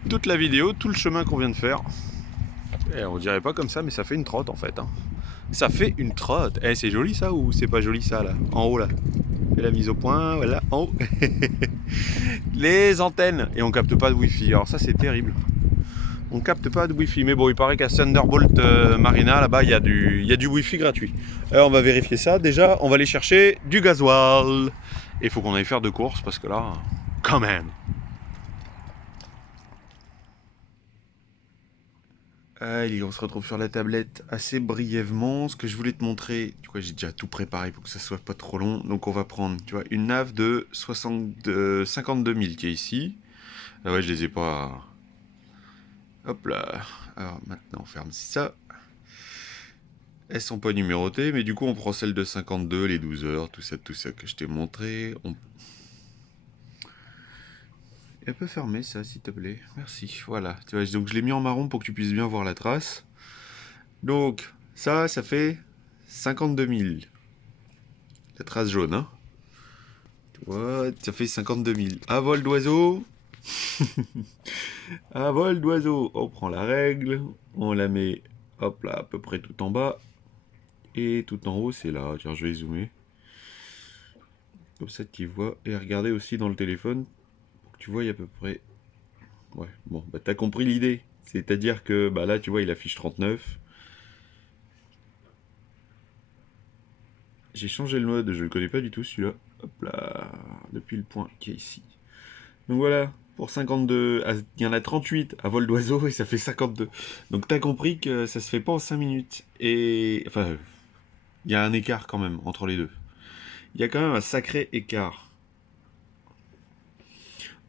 Toute la vidéo, tout le chemin qu'on vient de faire. Et on dirait pas comme ça, mais ça fait une trotte en fait, hein. Ça fait une trotte. C'est joli ça ou c'est pas joli ça là? En haut là. Et la mise au point, voilà, en haut. Les antennes. Et on capte pas de wifi. Alors ça c'est terrible. On capte pas de wifi, mais bon, il paraît qu'à Thunderbolt Marina, là-bas, il y a du wifi gratuit. Alors, on va vérifier ça. Déjà, on va aller chercher du gasoil. Et il faut qu'on aille faire 2 courses, parce que là, quand même. Allez, on se retrouve sur la tablette assez brièvement. Ce que je voulais te montrer, tu vois, j'ai déjà tout préparé pour que ça soit pas trop long. Donc, on va prendre, tu vois, une nav de 52 000 qui est ici. Ah ouais, je les ai pas... Hop là, alors maintenant on ferme ça. Elles sont pas numérotées, mais du coup on prend celle de 52, les 12 heures, tout ça que je t'ai montré. Elle peut fermer ça, s'il te plaît. Merci. Voilà. Tu vois, donc je l'ai mis en marron pour que tu puisses bien voir la trace. Donc, ça fait 52 000. La trace jaune, hein. Tu vois, ça fait 52 000. À vol d'oiseau. À vol d'oiseau. On prend la règle. On la met, hop là, à peu près tout en bas. Et tout en haut, c'est là. Tiens, je vais zoomer. Comme ça, tu vois. Et regardez aussi dans le téléphone. Pour que tu vois à peu près. Ouais, bon, bah t'as compris l'idée. C'est-à-dire que bah là, tu vois, il affiche 39. J'ai changé le mode, je le connais pas du tout celui-là. Hop là, depuis le point qui est ici. Donc voilà, pour 52, il y en a 38 à vol d'oiseau et ça fait 52. Donc t'as compris que ça se fait pas en 5 minutes. Et enfin, il y a un écart quand même entre les deux. Il y a quand même un sacré écart.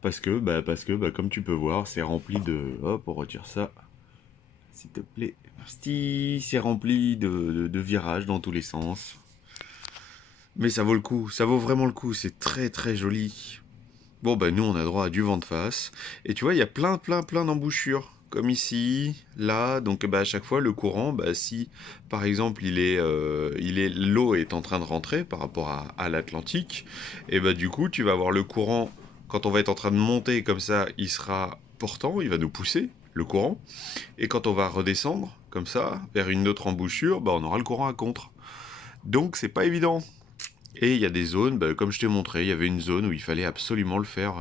Parce que, comme tu peux voir, c'est rempli de... Hop, on retire ça. S'il te plaît. Merci. C'est rempli de virages dans tous les sens. Mais ça vaut le coup, ça vaut vraiment le coup, c'est très très joli. Bon bah nous on a droit à du vent de face. Et tu vois, il y a plein d'embouchures. Comme ici, là, donc bah, à chaque fois le courant, bah, si par exemple l'eau est en train de rentrer par rapport à l'Atlantique, et bah du coup tu vas avoir le courant, quand on va être en train de monter comme ça, il sera portant, il va nous pousser, le courant. Et quand on va redescendre, comme ça, vers une autre embouchure, bah on aura le courant à contre. Donc c'est pas évident. Et il y a des zones, bah, comme je t'ai montré, il y avait une zone où il fallait absolument le faire.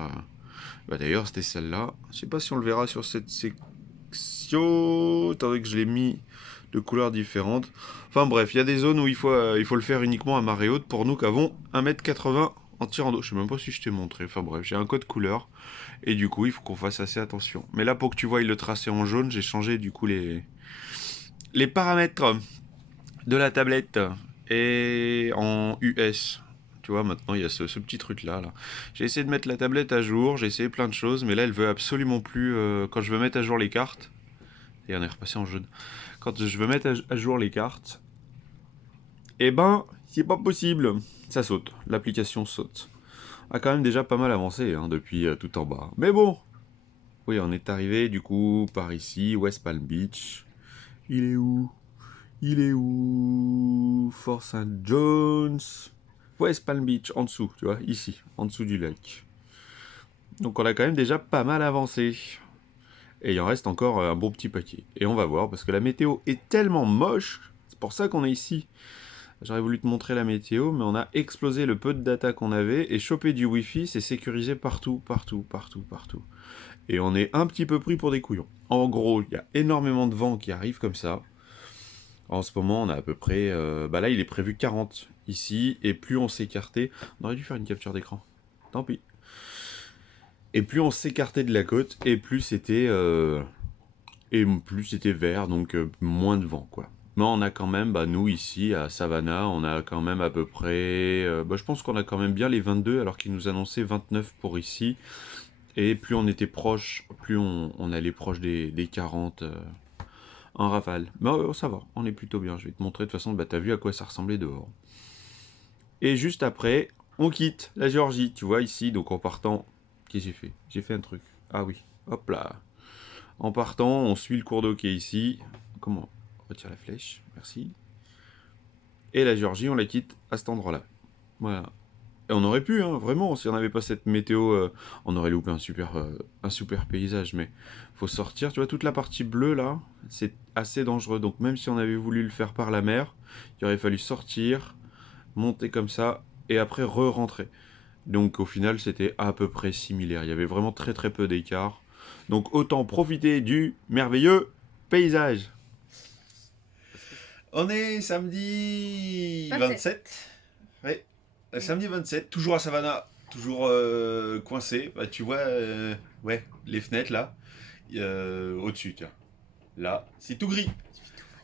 Bah, d'ailleurs, c'était celle-là. Je sais pas si on le verra sur cette section. Étant donné que je l'ai mis de couleurs différentes. Enfin bref, il y a des zones où il faut le faire uniquement à marée haute pour nous qui avons 1,80 m en tirant d'eau. Je sais même pas si je t'ai montré. Enfin bref, j'ai un code couleur. Et du coup, il faut qu'on fasse assez attention. Mais là, pour que tu vois le tracé en jaune, j'ai changé du coup les paramètres de la tablette et en US. Tu vois, maintenant il y a ce petit truc là. J'ai essayé de mettre la tablette à jour, j'ai essayé plein de choses, mais là elle veut absolument plus. Quand je veux mettre à jour les cartes, et on est repassé en jaune. Quand je veux mettre à jour les cartes, eh ben, c'est pas possible. Ça saute, l'application saute. On a quand même déjà pas mal avancé hein, depuis tout en bas. Mais bon, oui, on est arrivé du coup par ici, West Palm Beach. Il est où? Il est où? Fort St. John's. West Palm Beach, en dessous, tu vois, ici, en dessous du lac. Donc on a quand même déjà pas mal avancé. Et il en reste encore un bon petit paquet. Et on va voir, parce que la météo est tellement moche, c'est pour ça qu'on est ici. J'aurais voulu te montrer la météo, mais on a explosé le peu de data qu'on avait, et choper du Wi-Fi, c'est sécurisé partout. Et on est un petit peu pris pour des couillons. En gros, il y a énormément de vent qui arrive comme ça. En ce moment, on a à peu près... bah là, il est prévu 40 ici, et plus on s'écartait... On aurait dû faire une capture d'écran. Tant pis. Et plus on s'écartait de la côte, et plus c'était... vert, donc moins de vent, quoi. Mais on a quand même, bah nous ici, à Savannah, on a quand même à peu près... bah je pense qu'on a quand même bien les 22, alors qu'ils nous annonçaient 29 pour ici. Et plus on était proche, plus on allait proche des 40... en rafale. Mais ça va, on est plutôt bien. Je vais te montrer de toute façon, bah, t'as vu à quoi ça ressemblait dehors. Et juste après, on quitte la Géorgie, tu vois, ici. Donc en partant, qu'est-ce que j'ai fait? J'ai fait un truc. Ah oui, hop là. En partant, on suit le cours d'eau qui est ici. Comment? On retire la flèche, merci. Et la Géorgie, on la quitte à cet endroit-là. Voilà. Et on aurait pu, hein, vraiment, si on n'avait pas cette météo, on aurait loupé un super paysage. Mais faut sortir, tu vois, toute la partie bleue là, c'est assez dangereux. Donc même si on avait voulu le faire par la mer, il aurait fallu sortir, monter comme ça, et après re-rentrer. Donc au final, c'était à peu près similaire. Il y avait vraiment très très peu d'écart. Donc autant profiter du merveilleux paysage. On est samedi 27. Ouais. Samedi 27, toujours à Savannah, toujours coincé. Bah, tu vois, ouais, les fenêtres là, au-dessus, tiens. Là, c'est tout gris.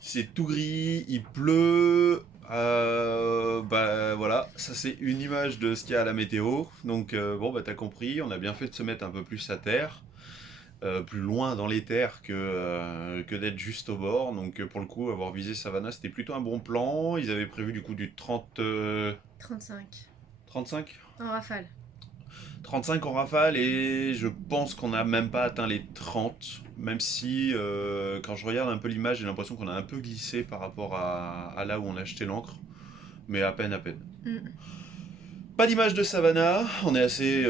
C'est tout gris, il pleut. Bah voilà, ça c'est une image de ce qu'il y a à la météo. Donc bon, bah t'as compris, on a bien fait de se mettre un peu plus à terre. Plus loin dans les terres que d'être juste au bord. Donc pour le coup, avoir visé Savannah, c'était plutôt un bon plan. Ils avaient prévu du coup du 30... 35. 35 En rafale. 35 en rafale et je pense qu'on n'a même pas atteint les 30, même si quand je regarde un peu l'image, j'ai l'impression qu'on a un peu glissé par rapport à là où on a acheté l'encre, mais à peine, à peine. Pas d'image de Savannah, on est assez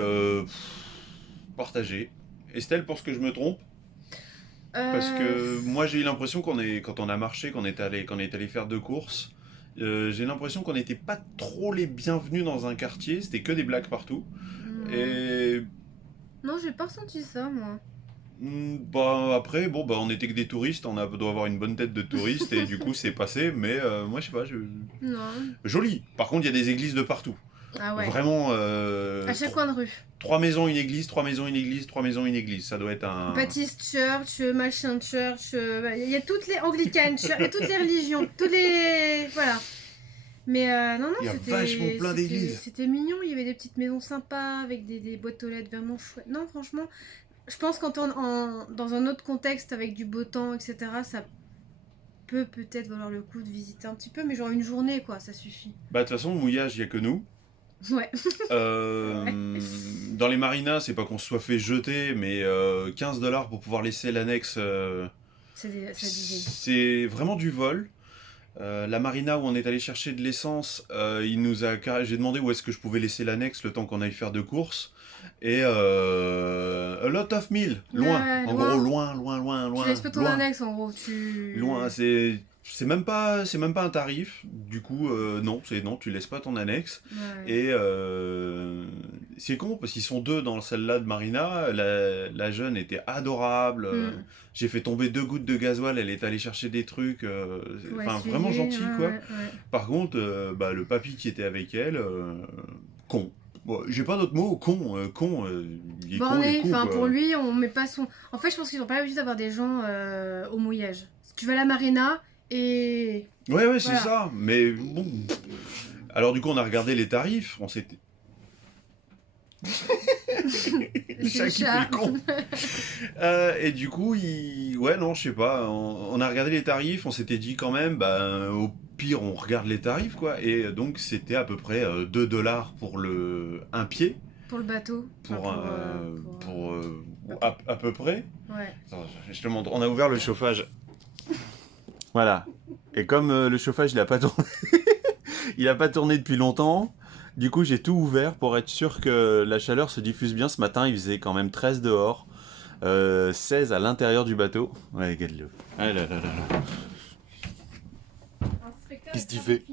partagé. Estelle, pour ce que je me trompe, parce que moi j'ai eu l'impression quand on a marché, qu'on est allé faire 2 courses, j'ai l'impression qu'on n'était pas trop les bienvenus dans un quartier, c'était que des blagues partout. Et Non, j'ai pas ressenti ça, moi. bah après, bon bah on était que des touristes, doit avoir une bonne tête de touriste et du coup c'est passé, mais moi je sais pas, Non. joli. Par contre il y a des églises de partout. Ah ouais. Vraiment. À chaque coin de rue. 3 maisons, une église, 3 maisons, une église, 3 maisons, une église. Ça doit être un. Baptiste Church, machin Church, il y a toutes les Anglican Church, il y a toutes les religions, tous les. Voilà. Mais non, Il y a c'était. vachement plein d'églises. C'était mignon, il y avait des petites maisons sympas avec des boîtes aux lettres vraiment chouettes. Non, franchement, je pense qu'en dans un autre contexte avec du beau temps, etc., ça peut peut-être valoir le coup de visiter un petit peu, mais genre une journée, quoi, ça suffit. Bah de toute façon, mouillage, il n'y a que nous. Ouais. Dans les marinas, c'est pas qu'on se soit fait jeter, mais 15 $ pour pouvoir laisser l'annexe. Ça disait. C'est vraiment du vol. La marina où on est allé chercher de l'essence, j'ai demandé où est-ce que je pouvais laisser l'annexe le temps qu'on aille faire 2 courses. Et a lot of miles, loin. Ouais, En loin. gros, loin. Tu laisses pas ton loin. annexe en gros, Loin, c'est même pas un tarif. Du coup, non, tu laisses pas ton annexe. Ouais. Et c'est con parce qu'ils sont 2 dans celle-là de Marina. La jeune était adorable. J'ai fait tomber 2 gouttes de gasoil. Elle est allée chercher des trucs. Enfin, vraiment gentil, quoi. Ouais. Par contre, le papy qui était avec elle, con. Bon, j'ai pas d'autre mot, con, il est Borné, con, enfin quoi. pour lui, on met pas son. En fait, je pense qu'ils ont pas l'habitude d'avoir des gens au mouillage. Tu vas à la marina et. Ouais, c'est Voilà. ça, mais bon. Alors du coup, on a regardé les tarifs, on s'était... Le chat qui fait le con. Et du coup, ouais, non, je sais pas, on a regardé les tarifs, on s'était dit quand même, au pire, on regarde les tarifs, quoi. Et donc, c'était à peu près 2 $ pour un pied. Pour le bateau. À peu près. Ouais. Attends, je te montre, on a ouvert le chauffage. Voilà. Et comme le chauffage, il a pas tourné... il a pas tourné depuis longtemps, du coup, j'ai tout ouvert pour être sûr que la chaleur se diffuse bien. Ce matin, il faisait quand même 13 dehors, 16 à l'intérieur du bateau. Ouais, regarde-le. Ah là là là là. Qu'est-ce qu'il fait?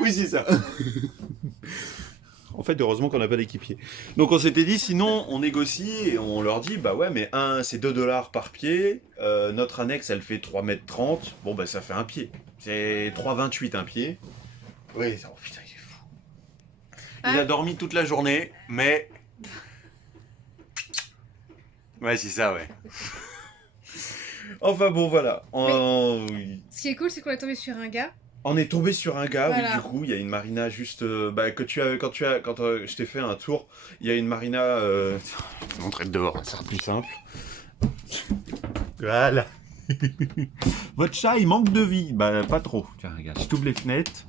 Oui, c'est ça. En fait, heureusement qu'on n'a pas d'équipier. Donc on s'était dit, sinon on négocie et on leur dit, bah ouais, mais c'est 2 $ par pied. Notre annexe, elle fait 3,30 m. Bon, bah ça fait un pied. C'est 3,28 un pied. Oui, oh, putain, il est fou. Il a dormi toute la journée, mais... Ouais, c'est ça, ouais. Enfin bon, voilà. Ce qui est cool, c'est qu'on est tombé sur un gars. On est tombé sur un gars, Voilà. oui, du coup, il y a une marina juste... quand je t'ai fait un tour, il y a une marina... Je vais te montrer de dehors, ça sera plus simple. Voilà. Votre chat, il manque de vie. Bah, pas trop. Tiens, regarde, je t'ouvre les fenêtres.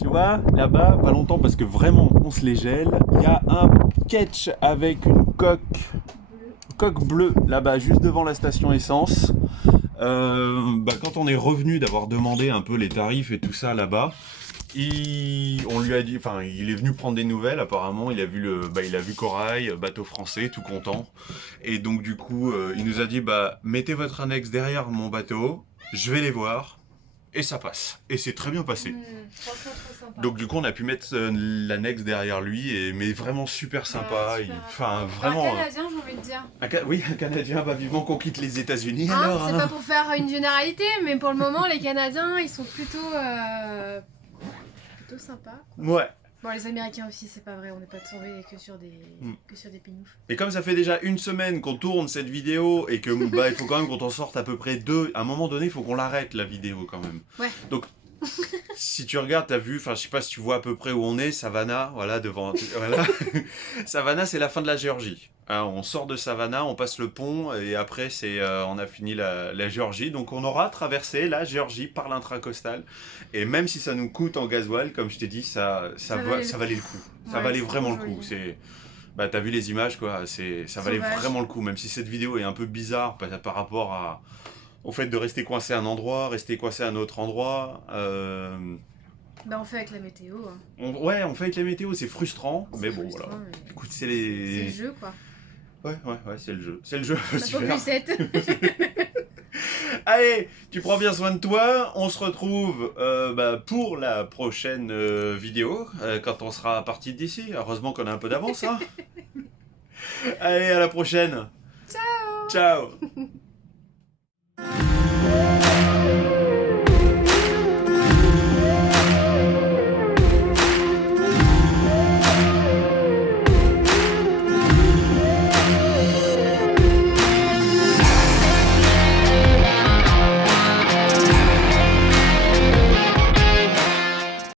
Tu vois, là-bas, pas longtemps, parce que vraiment, on se les gèle. Il y a un ketch avec une coque bleue, là-bas, juste devant la station essence. Quand on est revenu d'avoir demandé un peu les tarifs et tout ça là-bas, on lui a dit, enfin, il est venu prendre des nouvelles. Apparemment, il a vu Corail, bateau français, tout content. Et donc du coup, il nous a dit, mettez votre annexe derrière mon bateau, je vais les voir, et ça passe. Et c'est très bien passé. Franchement, trop sympa. Donc du coup, on a pu mettre l'annexe derrière lui, mais vraiment super sympa. Ouais, super. Enfin, vraiment. Un Canadien, j'ai envie de dire. Oui, un Canadien, vivement qu'on quitte les États-Unis Hein, alors. c'est pas pour faire une généralité, mais pour le moment, les Canadiens, ils sont plutôt sympas. Ouais. Bon, les Américains aussi, c'est pas vrai, on n'est pas tombé que sur des pinoufs. Et comme ça fait déjà une semaine qu'on tourne cette vidéo et que il faut quand même qu'on en sorte à peu près 2, à un moment donné, il faut qu'on l'arrête la vidéo quand même. Ouais. Donc, si tu regardes, t'as vu, enfin je sais pas si tu vois à peu près où on est, Savannah, voilà, devant, voilà. Savannah, c'est la fin de la Géorgie. Hein, on sort de Savannah, on passe le pont et après on a fini la Géorgie. Donc on aura traversé la Géorgie par l'intracostal. Et même si ça nous coûte en gasoil, comme je t'ai dit, ça valait le coup. Ça Ouais, valait c'est vraiment le trop coup. joli. Bah, t'as vu les images quoi, ça valait Sauvage. vraiment le coup. Même si cette vidéo est un peu bizarre par rapport au fait de rester coincé à un endroit, rester coincé à un autre endroit. Bah on fait avec la météo. Hein. On fait avec la météo, c'est frustrant, C'est mais bon frustrant, voilà. mais Écoute, c'est le les. jeu quoi. Ouais, c'est le jeu. C'est le jeu, On faut a s'y pas faire. plus 7. Allez, tu prends bien soin de toi. On se retrouve pour la prochaine vidéo, quand on sera parti d'ici. Heureusement qu'on a un peu d'avance. Hein. Allez, à la prochaine. Ciao. Ciao.